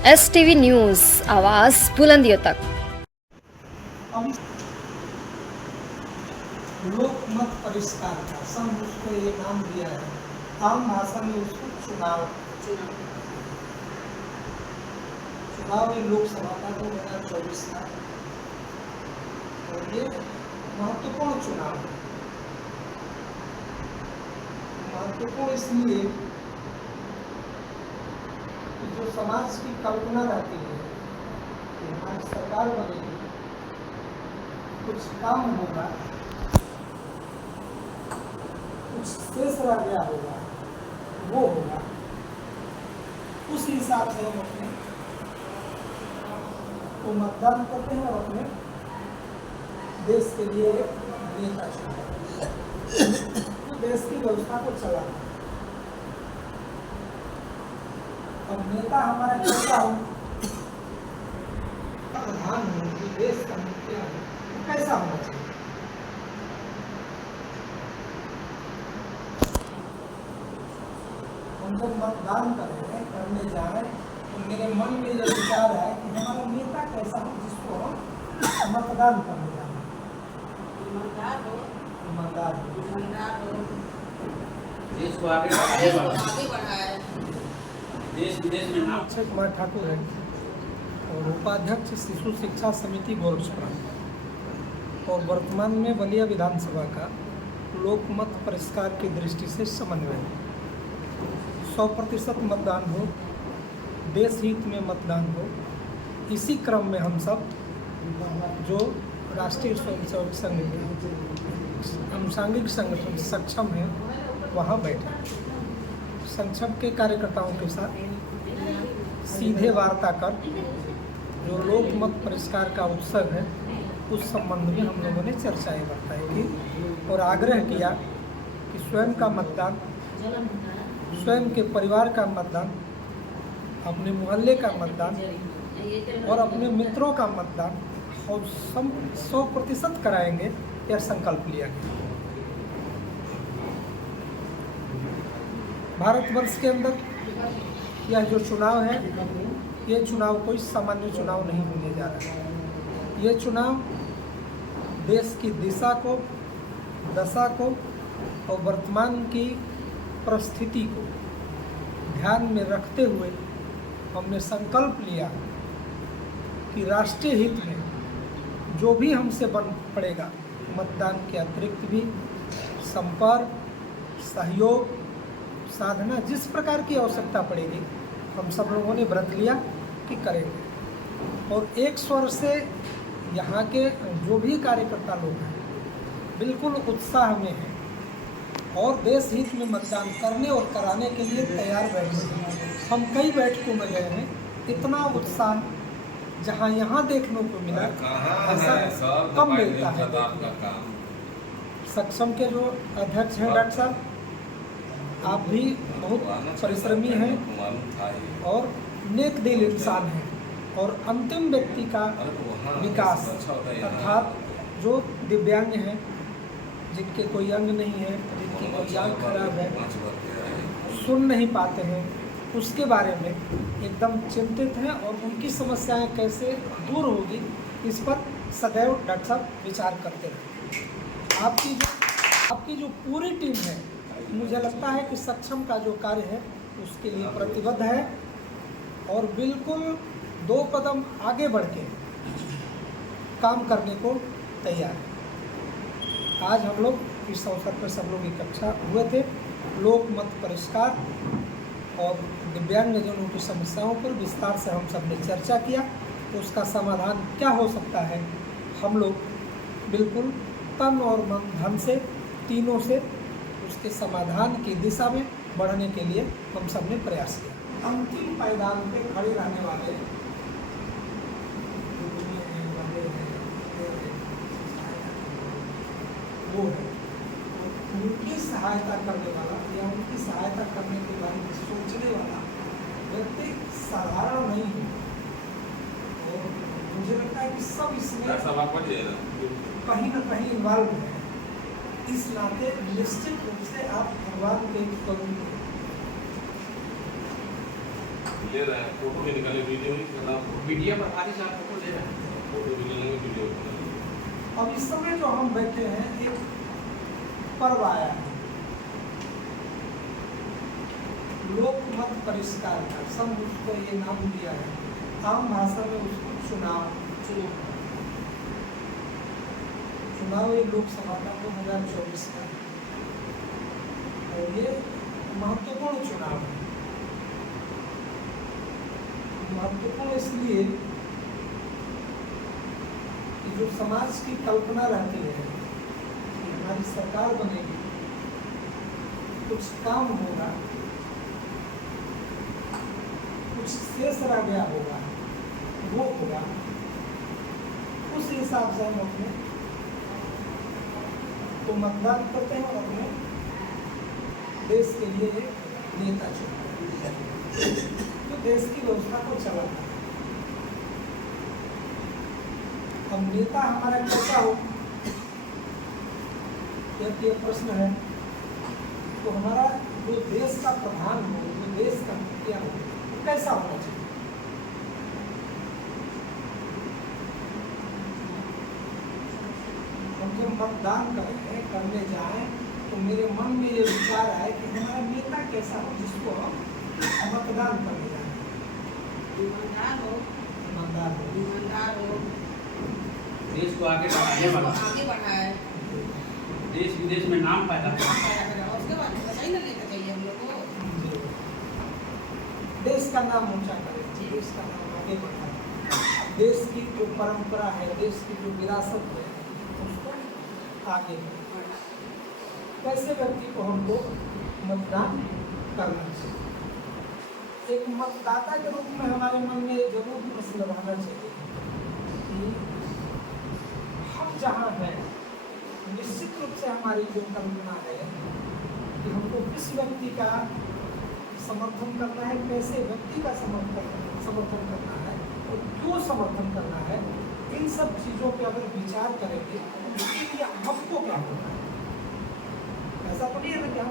STV news आवाज़ बुलंदियों तक। हम लोकमत परिष्कार का संघ उसको ये नाम दिया है। आम भाषा में उसको चुनाव ये लोकसभा का 2024 का, और ये महत्वपूर्ण चुनाव है। महत्वपूर्ण इसलिए कि जो समाज की कल्पना रहती है कि हमारी सरकार बनेगी, कुछ काम होगा, कुछ शेष रह गया होगा, वो होगा, उस हिसाब से हम अपने को मतदान करते हैं और अपने देश के लिए नेता चुनते हैं, तो देश की व्यवस्था को चलाना। अब नेता हमारा कैसा हो, प्रधान हो, कि देश का मुखिया हो, तो कैसा होना चाहिए। हम जब मतदान करने जा रहे हैं, तो मेरे मन में यह विचार है कि हमारा नेता कैसा हो जिसको हम मतदान करने जा रहे हैं। ईमानदार हो, देश को आगे बढ़ाए, देश विदेश में नाम। अक्षय कुमार ठाकुर है और उपाध्यक्ष शिशु शिक्षा समिति गोरखपुर, और वर्तमान में बलिया विधानसभा का लोकमत परिष्कार की दृष्टि से समन्वय 100% मतदान हो, देश हित में मतदान हो। इसी क्रम में हम सब जो राष्ट्रीय स्वयंसेवक संघ के अनुषांगिक संगठन सक्षम है वहाँ बैठे संक्षम के कार्यकर्ताओं के साथ सीधे वार्ता कर जो लोकमत परिष्कार का उत्सव है उस संबंध में हम लोगों ने चर्चाएं बरताई की और आग्रह किया कि स्वयं का मतदान, स्वयं के परिवार का मतदान, अपने मोहल्ले का मतदान और अपने मित्रों का मतदान और 100% कराएंगे, यह संकल्प लिया गया। भारतवर्ष के अंदर यह जो चुनाव है, ये चुनाव कोई सामान्य चुनाव नहीं होने जा रहा है। ये चुनाव देश की दिशा को, दशा को और वर्तमान की परिस्थिति को ध्यान में रखते हुए हमने संकल्प लिया कि राष्ट्रीय हित में जो भी हमसे बन पड़ेगा, मतदान के अतिरिक्त भी संपर्क, सहयोग, साधना, जिस प्रकार की आवश्यकता पड़ेगी हम सब लोगों ने व्रत लिया कि करेंगे। और एक स्वर से यहाँ के जो भी कार्यकर्ता लोग हैं बिल्कुल उत्साह में हैं और देश हित में मतदान करने और कराने के लिए तैयार बैठे हैं। हम कई बैठकों में गए हैं, इतना उत्साह जहाँ यहाँ देखने को मिला ऐसा कम मिलता है। सक्षम के जो अध्यक्ष हैं डॉक्टर साहब, आप भी बहुत परिश्रमी हैं और नेक दिल इंसान हैं और अंतिम व्यक्ति का विकास अर्थात जो दिव्यांग हैं, जिनके कोई अंग नहीं है, जिनकी कोई आँख खराब है, सुन नहीं पाते हैं, उसके बारे में एकदम चिंतित हैं और उनकी समस्याएं कैसे दूर होगी इस पर सदैव डॉक्टर साहब विचार करते हैं। आपकी जो पूरी टीम है, मुझे लगता है कि सक्षम का जो कार्य है उसके लिए प्रतिबद्ध है और बिल्कुल 2 कदम आगे बढ़ के काम करने को तैयार है। आज हम लोग इस अवसर पर सब लोग इकट्ठा हुए थे। लोकमत परिष्कार और दिव्यांगजनों की समस्याओं पर विस्तार से हम सब ने चर्चा किया, तो उसका समाधान क्या हो सकता है, हम लोग बिल्कुल तन और मन धन से तीनों से उसके समाधान की दिशा में बढ़ने के लिए हम सब ने प्रयास किया। अंतिम पायदान पे खड़े रहने वाले वो है, उनकी सहायता करने वाला या उनकी सहायता करने के बारे में सोचने वाला व्यक्ति साधारण नहीं है। और मुझे लगता है कि सब इसमें कहीं न कहीं इन्वॉल्व है। इस नाते निश्चित रूप से आप भगवान के करुण ले रहे हैं, फोटो भी निकाले, वीडियो भी करना, मीडिया पर आदि से आप फोटो ले रहे हैं। फोटो भी ले लेंगे, वीडियो भी बना लेंगे। अब इस समय जो हम बैठे हैं, एक पर्व आया है, लोकमत परिष्कार का, सब उसको ये नाम दिया है, आम भाषा में उसको चुनाव ये लोकसभा का 2024 का, और ये महत्वपूर्ण चुनाव है। महत्वपूर्ण इसलिए कि जो समाज की कल्पना रहती है कि हमारी सरकार बनेगी, कुछ काम होगा, कुछ शेष रह गया होगा, वो होगा, उस हिसाब से हम अपने तो मतदान करते हैं और अपने देश के लिए एक नेता चुनते हैं तो देश की व्यवस्था को चलाता है। अब नेता हमारा कैसा हो, ये प्रश्न है। तो हमारा जो देश का प्रधान हो, जो देश का मुखिया हो, वो कैसा होना चाहिए? हम जब मतदान करने जाएं तो मेरे मन में ये विचार आए कि हमारा नेता कैसा हो, जिसको हम मतदान करने जाएं। ईमानदार हो, ईमानदार हो, देश को आगे बढ़ाने वाला, आगे बढ़ाए, देश विदेश में नाम पैदा करे। उसके बाद बचाई ना लेकर चाहिए हम लोग को। देश का नाम ऊंचा करे, देश का नाम आगे बढ़ाए, देश की जो परंपरा है, देश की जो विरासत है, उसको आगे बढ़ाए। कैसे व्यक्ति को हमको मतदान करना चाहिए? एक मतदाता के रूप में हमारे मन में जरूर प्रश्न रहना चाहिए कि हम जहाँ हैं, निश्चित रूप से हमारी जो कल्पना है कि हमको किस व्यक्ति का समर्थन करना है, कैसे व्यक्ति का समर्थन करना है और क्यों समर्थन करना है, इन सब चीज़ों पे अगर विचार करेंगे तो हमको क्या होना है। ऐसा तो नहीं है ना कि हम